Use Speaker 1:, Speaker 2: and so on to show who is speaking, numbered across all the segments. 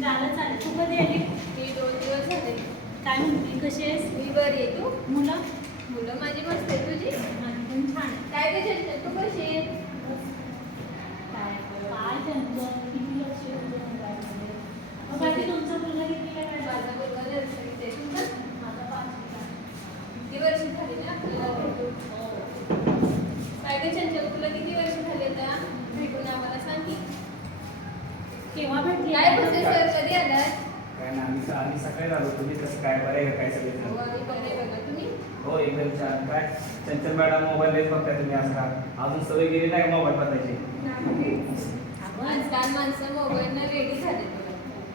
Speaker 1: चालेल. तू कधी आली?
Speaker 2: मी दोन दिवस झाले.
Speaker 1: काय म्हणते? कशी आहेस?
Speaker 2: मी बरी आहे. तू?
Speaker 1: मुलं?
Speaker 2: मुलं माझी मस्त आहे. तुझी?
Speaker 1: माझी पण छान.
Speaker 2: काय चंचल? तू कशी आहे
Speaker 1: काय काय त्यांचं किती लक्ष आहे तुझ्या मोबाईलमध्ये? मग बाकी तुमचं मुलगा कितीला काय
Speaker 2: माझा मुलगा नर्सरीत आहे तुझं
Speaker 1: माझा पाचवीला.
Speaker 2: किती वर्ष झाली ना आपल्याला भेटून काय ग चंचल तुला किती वर्ष झाली आता भेटून आम्हाला सांग की
Speaker 1: केव्हा भेटली?
Speaker 2: काय बोलते सर? कधी आलात?
Speaker 3: काय ना आम्ही स- आम्ही सकाळी आलो तुम्ही कसं काय? बरं आहे का? काय
Speaker 2: हो
Speaker 3: सगळे
Speaker 2: आम्ही बरे बघा. तुम्ही?
Speaker 3: हो एकदम छान. काय? चंचल मॅडम मोबाईल देत बघताय तुम्ही का अजून सवय गेली नाही मोबाईल बघायची?
Speaker 1: अगं,
Speaker 2: आजकाल माणसं मोबाईलनं रेडी झाले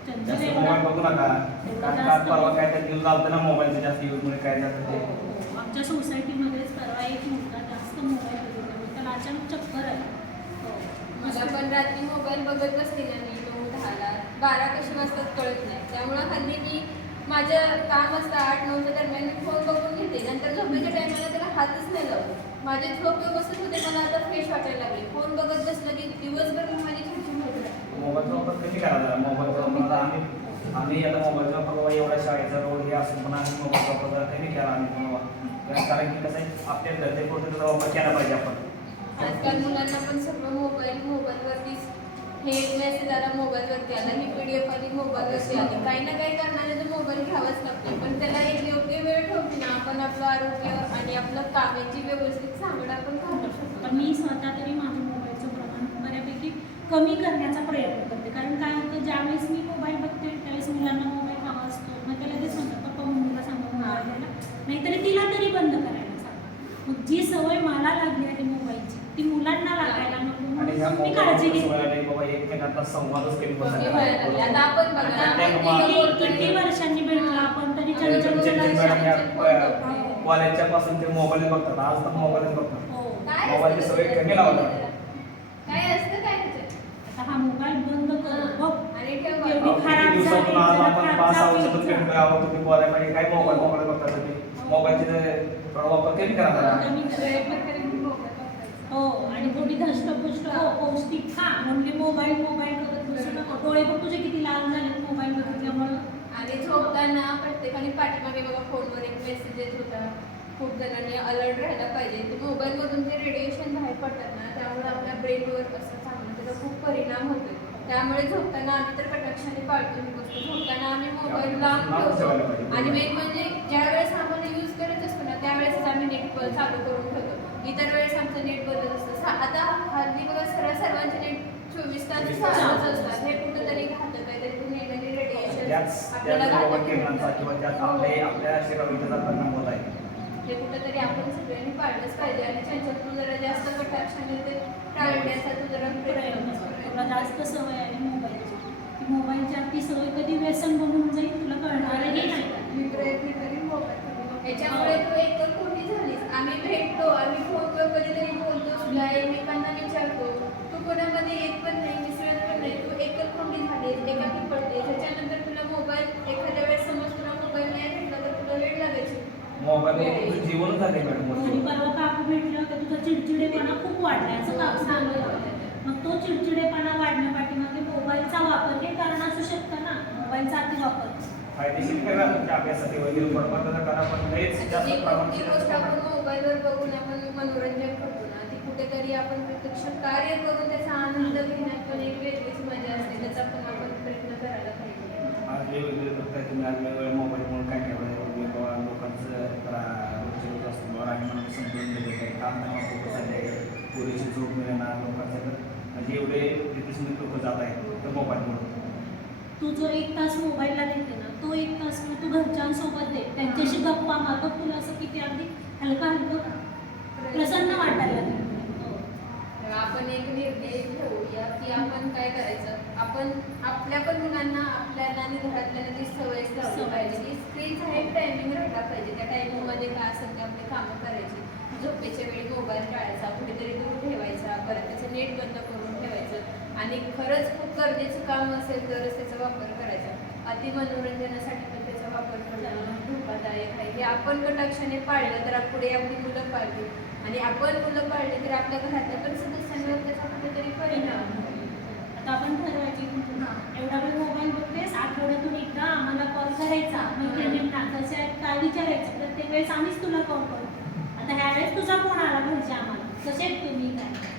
Speaker 1: चंचल
Speaker 3: जास्त
Speaker 1: एवढा-
Speaker 3: मोबाईल बघू नका. कारण काल परवा काय तर न्यूज आलतं ना मोबाईलचं जास्त यूजमुळे काय झालं ते.
Speaker 1: आमच्या सोसायटीमध्येच परवा एक मुलगा जास्त मोबाईल बघत होता. त्याला अचानक चक्कर आली. हो.
Speaker 2: मला पण रात्री मोबाईल बघत बसली. ना बारा कशी वाजतात कळत नाही. त्यामुळं हल्ली मी माझं काम असतं आठ नऊच्या दरम्यान मी फोन बघून घेते. नंतर झोपेच्या टायमाला त्याला हातच नाही लावत. माझे झोप व्यवस्थित होते मला आता फ्रेश वाटायला लागले. फोन बघत बसलं की दिवसभर मी माझी राहते.
Speaker 3: मोबाईलचा वापर कमी मोबाईलचा वापर आम्ही आम्ही आता मोबाईलचा वापर एवढा शाळेचा रोड हे असून पण आम्ही मोबाईलचा वापर जरा कमी केला आम्ही. कारण की कसं आहे आपल्या घरचे त्याचा वापर केला पाहिजे आपण.
Speaker 2: आजकाल मुलांना पण सगळं मोबाईल मोबाईलवरतीच हे मेसेज आला मोबाईलवरती आला. ही पी डी एफ आली मोबाईलवरती आली. काही ना काही कारणाने तो मोबाईल घ्यावाच लागतो पण त्याला एक योग्य वेळ ठेवली ना आपण आपलं आरोग्य आणि आपलं कामाची व्यवस्थित सांगड आपण घालू शकतो.
Speaker 1: मी स्वतः तरी माझ्या मोबाईलचं प्रमाण बऱ्यापैकी कमी करण्याचा प्रयत्न करते. कारण काय होतं ज्यावेळेस मी मोबाईल बघते त्यावेळेस मुलांना मोबाईल हवा असतो. मग त्याला ते सांगतात पप्पा मम्मीला सांगा मोबाईल द्यायला नाहीतरी तिला तरी बंद करायला सांगा मग जी सवय मला लागली आहे मोबाईलची ती मुलांना लागायला नको.
Speaker 3: आणि ह्या बाबा एकमेकांचा संवादच कमी मोबाईल-
Speaker 1: किती. वर्षांनी भेटला आपण तरी.
Speaker 3: कॉलेजच्या पासून ते मोबाईल बघतात. आज तर मोबाईलच बघतात.
Speaker 1: हो.
Speaker 2: काय
Speaker 3: मोबाईलची सवय? कमी लावला.
Speaker 2: काय असतं काय
Speaker 1: हा मोबाईल बंद कर बघ.
Speaker 2: आणि
Speaker 3: दिवसातून आज आपण पाच सहा भेटतोय आहोत तुम्ही पाहिजे काय मोबाईल मोबाईल बघता तुम्ही मोबाईलचे वापर कमी करा जरा.
Speaker 2: मोबाईल.
Speaker 1: हो आणि थोडी धष्टपुष्ट पौष्टिक खा म्हणजे मोबाईल मोबाईल करत बसू नका डोळे बघ तुझे किती लाल झाले मोबाईल बघितल्यामुळं
Speaker 2: आणि झोपताना प्रत्येकाने पाठीमागे बघा फोनवर एक मेसेज येत होता. खूप जणांनी अलर्ट राहायला पाहिजे. ते मोबाईलमधून जे रेडिएशन बाहेर पडतात ना त्यामुळे आपल्या ब्रेनवर असं चांगलं त्याचा खूप परिणाम होतो. त्यामुळे झोपताना आम्ही तर कटाक्षाने पाळतो ही गोष्ट. झोपताना आम्ही मोबाईल लांब ठेवतो. आणि मेन म्हणजे ज्या वेळेस आम्हाला यूज करत असतो ना त्यावेळेस आम्ही नेट चालू करून ठेवतो. इतर वेळेस आमचं नेट बंद असतं सा- आता हल्ली बघा सर्व सर्वांचे नेट चोवीस तास चालूच असतात हे कुठेतरी घातक आहे तरी तुम्ही
Speaker 3: त्याच
Speaker 2: रेडिएशन
Speaker 3: त्याच
Speaker 2: आपल्याला
Speaker 3: किरणांचा किंवा त्यात आपल्या आपल्या शरीरावर त्याचा परिणाम होत आहे
Speaker 2: हे कुठेतरी आपण सगळ्यांनी पाळलंच पाहिजे आणि त्यांच्यात तू जरा जास्त कटाक्षाने ते टाळण्याचा तू जरा.
Speaker 1: तुला जास्त सवय आहे मोबाईलची. ती मोबाईलची अति सवय कधी व्यसन बनून जाईल तुला कळणारही नाही.
Speaker 2: मी प्रयत्न करीन मोबाईल याच्यामुळे तू एकदम खोटी झालीस. आम्ही भेटतो आम्ही फोनवर कधीतरी बोलतो सुद्धा एकमेकांना विचारतो तू कोणामध्ये येत पण नाही मिसळत पण नाही तू एकल खोटी झालीस एकाकी पडते त्याच्यानंतर तुला मोबाईल एखाद्या वेळेस समज तुला मोबाईल नाही भेटला तर तुला वेळ लागायची
Speaker 3: मोबाईल तुझं जीवनच झाले मॅडम
Speaker 1: आणि परवा काकू भेटलं की तुझा चिडचिडेपणा खूप वाढलाय असं काकू सांगत होते. मग तो चिडचिडेपणा वाढण्यापाठीमागे मोबाईलचा वापर हे कारण असू शकतं ना मोबाईलचा अति वापर
Speaker 3: फायदेशीर करा तुमच्या अभ्यासासाठी वगैरे बरोबर त्याचा करा पण लयच जास्त
Speaker 2: जी
Speaker 3: प्रमाण
Speaker 2: जी गोष्ट आपण मोबाईलवर बघून आपण मनोरंजन करतो ना ती कुठेतरी आपण प्रत्यक्ष कार्य करून त्याचा आनंद घेण्यात पण एक वेगळीच मजा असते त्याचा पण आपण प्रयत्न करायला पाहिजे.
Speaker 3: आज वेगवेगळे बघताय तुम्ही आज वेगवेगळ्या मोबाईलमुळे काय काय वेगवेगळं बाबा लोकांचं जरा रोजचे रोज असतो बाबा आणि मला नाही खूप झाले पुरेशी झोप मिळणार लोकांचं तर म्हणजे एवढे रीतीसुनी लोक जात आहेत तर मोबाईलमुळे
Speaker 1: तू जो एक तास मोबाईलला देते ना तो एक तास ना तू घरच्यांसोबत दे. त्यांच्याशी गप्पा मार. बघ तुला असं किती अगदी हलका हलकं प्रसन्न वाटायला लागेल. हो.
Speaker 2: तर आपण एक निर्णय घेऊया की आपण काय करायचं? आपण आपल्या पण मुलांना आपल्याला आणि घरातल्याला ती सवय लावली. पाहिजे. की स्क्रीनचा एक टायमिंग राहिला पाहिजे. त्या टायमिंगमध्ये काय असेल ते आपले कामं करायची? झोपेच्या वेळी मोबाईल टाळायचा कुठेतरी दूर ठेवायचा परत त्याचं नेट बंद करून ठेवायचं. आणि खरंच खूप गरजेचं काम असेल तरच त्याचा वापर करायचा. अति मनोरंजनासाठी तर त्याचा वापर करणं धोकादायक आहे. हे आपण कटाक्षाने पाळलं तर पुढे आपली मुलं पाळली आणि आपण मुलं पाळली तर आपल्या घरातल्या पण सदस्यांवर त्याचा कुठेतरी परिणाम होईल.
Speaker 1: आता आपण ठरवायची एवढा वेळ मोबाईल बघतेस करायचा. मैत्रिणींना आहेत काय विचारायचं? प्रत्येक वेळेस आम्हीच तुला कॉल करू तर ह्यावेळेस तुझा फोन आला घरच्या आम्हाला? तसे तुम्ही काय?